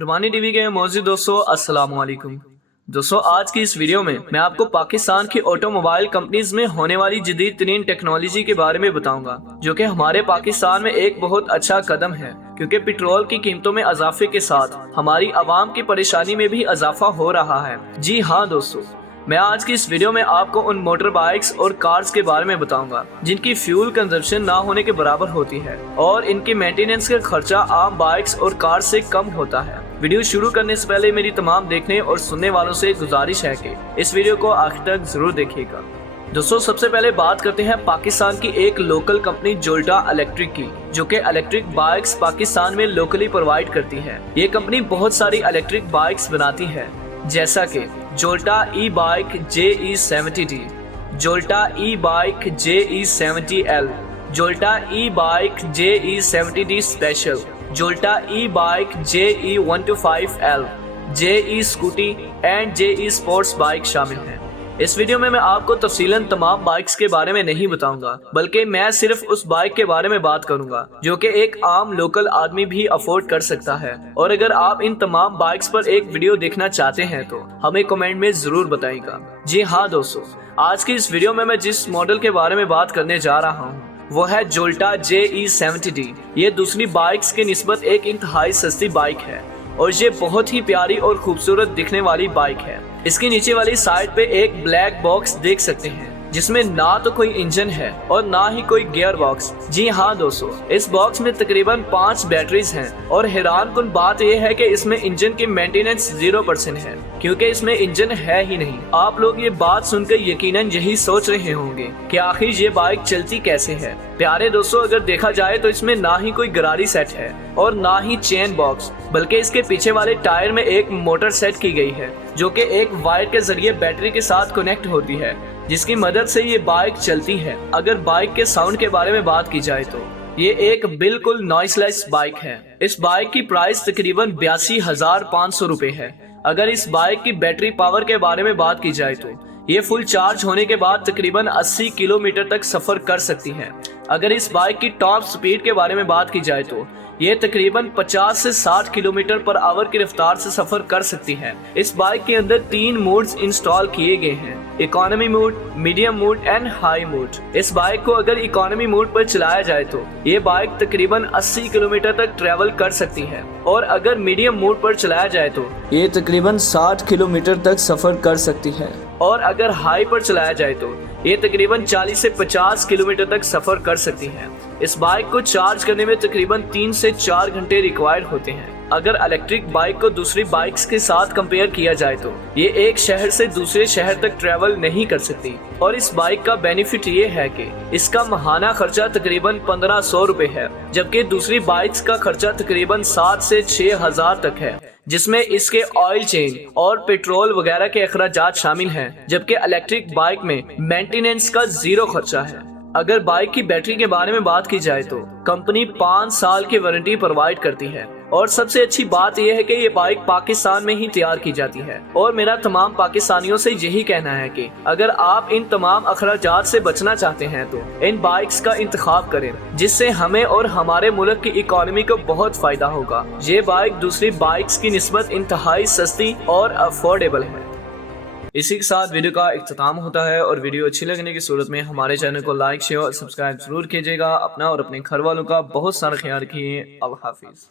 रुमानी TV के मौजूद दोस्तों अस्सलाम वालेकुम। दोस्तों आज की इस वीडियो में मैं आपको पाकिस्तान की ऑटोमोबाइल कंपनीज में होने वाली जदीद तरीन टेक्नोलॉजी के बारे में बताऊंगा, जो कि हमारे पाकिस्तान में एक बहुत अच्छा कदम है, क्योंकि पेट्रोल की कीमतों में इजाफे के साथ हमारी आवाम की परेशानी में भी इजाफा हो रहा है। जी हाँ दोस्तों, मैं आज की इस वीडियो में आपको उन मोटर बाइक्स और कार्स के बारे में बताऊंगा जिनकी फ्यूल कंजप्शन ना होने के बराबर होती है और इनके मेंटेनेंस का खर्चा आम बाइक्स और कार से कम होता है। वीडियो शुरू करने से पहले मेरी तमाम देखने और सुनने वालों से गुजारिश है कि इस वीडियो को आखिर तक जरूर देखिएगा। दोस्तों सबसे पहले बात करते हैं पाकिस्तान की एक लोकल कंपनी जोल्टा इलेक्ट्रिक की, जो कि इलेक्ट्रिक बाइक्स पाकिस्तान में लोकली प्रोवाइड करती है। ये कंपनी बहुत सारी इलेक्ट्रिक बाइक्स बनाती है, जैसा कि जोल्टा ई बाइक JE70D, जोल्टा ई बाइक JE70L, जोल्टा ई बाइक JE70D स्पेशल, जोल्टा e bike JE125L, JE scooty and JE sports bike शामिल हैं। इस वीडियो में मैं आपको तफसीलन तमाम बाइक्स के बारे में नहीं बताऊंगा, बल्कि मैं सिर्फ उस बाइक के बारे में बात करूंगा जो कि एक आम लोकल आदमी भी अफोर्ड कर सकता है। और अगर आप इन तमाम बाइक्स पर एक वीडियो देखना चाहते हैं तो हमें कमेंट में जरूर बताइएगा। जी हाँ दोस्तों, आज की इस वीडियो में मैं जिस मॉडल के बारे में बात करने जा रहा हूँ वो है जोल्टा JE70D। ये दूसरी बाइक्स की निस्बत एक इंतहाई सस्ती बाइक है और ये बहुत ही प्यारी और खूबसूरत दिखने वाली बाइक है। इसके नीचे वाली साइड पे एक ब्लैक बॉक्स देख सकते हैं, जिसमें ना तो कोई इंजन है और ना ही कोई गियर बॉक्स। जी हाँ दोस्तों, इस बॉक्स में तकरीबन 5 बैटरीज हैं और हैरान कुन बात यह है कि इसमें इंजन की मेंटेनेंस 0% है, क्योंकि इसमें इंजन है ही नहीं। आप लोग ये बात सुनकर यकीनन यही सोच रहे होंगे कि आखिर ये बाइक चलती कैसे है। प्यारे दोस्तों, अगर देखा जाए तो इसमें ना ही कोई गरारी सेट है और ना ही चेन बॉक्स, बल्कि इसके पीछे वाले टायर में एक मोटर सेट की गई है, जो कि एक वायर के जरिए बैटरी के साथ कनेक्ट होती है, जिसकी मदद से ये बाइक चलती है। अगर बाइक के साउंड के बारे में बात की जाए तो ये एक बिल्कुल नॉइसलेस बाइक है। इस बाइक की प्राइस तकरीबन 82,500 रुपए है। अगर इस बाइक की बैटरी पावर के बारे में बात की जाए तो ये फुल चार्ज होने के बाद तकरीबन 80 किलोमीटर तक सफर कर सकती है। अगर इस बाइक की टॉप स्पीड के बारे में बात की जाए तो ये तकरीबन 50 से 60 किलोमीटर पर आवर की रफ्तार से सफर कर सकती है। इस बाइक के अंदर 3 मोड्स इंस्टॉल किए गए हैं: economy mode, medium mode and high mode. इस बाइक को अगर इकोनॉमी मोड पर चलाया जाए तो ये बाइक तकरीबन 80 किलोमीटर तक ट्रेवल कर सकती है, और अगर मीडियम मोड पर चलाया जाए तो ये तकरीबन 60 किलोमीटर तक सफर कर सकती है, और अगर हाई पर चलाया जाए तो ये तकरीबन 40 से 50 किलोमीटर तक सफर कर सकती है। इस बाइक को चार्ज करने में तकरीबन 3 से 4 घंटे रिक्वायर्ड होते हैं। अगर इलेक्ट्रिक बाइक को दूसरी बाइक्स के साथ कंपेयर किया जाए तो ये एक शहर से दूसरे शहर तक ट्रेवल नहीं कर सकती। और इस बाइक का बेनिफिट ये है कि इसका माहाना खर्चा तकरीबन 1500 रुपए है, जबकि दूसरी बाइक्स का खर्चा तकरीबन 7 से 6,000 तक है, जिसमें इसके ऑयल चेंज और पेट्रोल वगैरह के अखराजात शामिल हैं, जबकि इलेक्ट्रिक बाइक में मेंटेनेंस का 0 खर्चा है। अगर बाइक की बैटरी के बारे में बात की जाए तो कंपनी 5 साल की वारंटी प्रोवाइड करती है, और सबसे अच्छी बात यह है कि ये बाइक पाकिस्तान में ही तैयार की जाती है। और मेरा तमाम पाकिस्तानियों से यही कहना है कि अगर आप इन तमाम अखराजात से बचना चाहते हैं तो इन बाइक्स का इंतखाब करें, जिससे हमें और हमारे मुल्क की इकोनॉमी को बहुत फायदा होगा। ये बाइक दूसरी बाइक्स की निस्बत इंतहाई सस्ती और अफोर्डेबल है। इसी के साथ वीडियो का इख्तिताम होता है, और वीडियो अच्छी लगने की सूरत में हमारे चैनल को लाइक, शेयर और सब्सक्राइब जरूर कीजिएगा। अपना और अपने घर वालों का बहुत सारा ख्याल रखिए। अल्लाह हाफिज।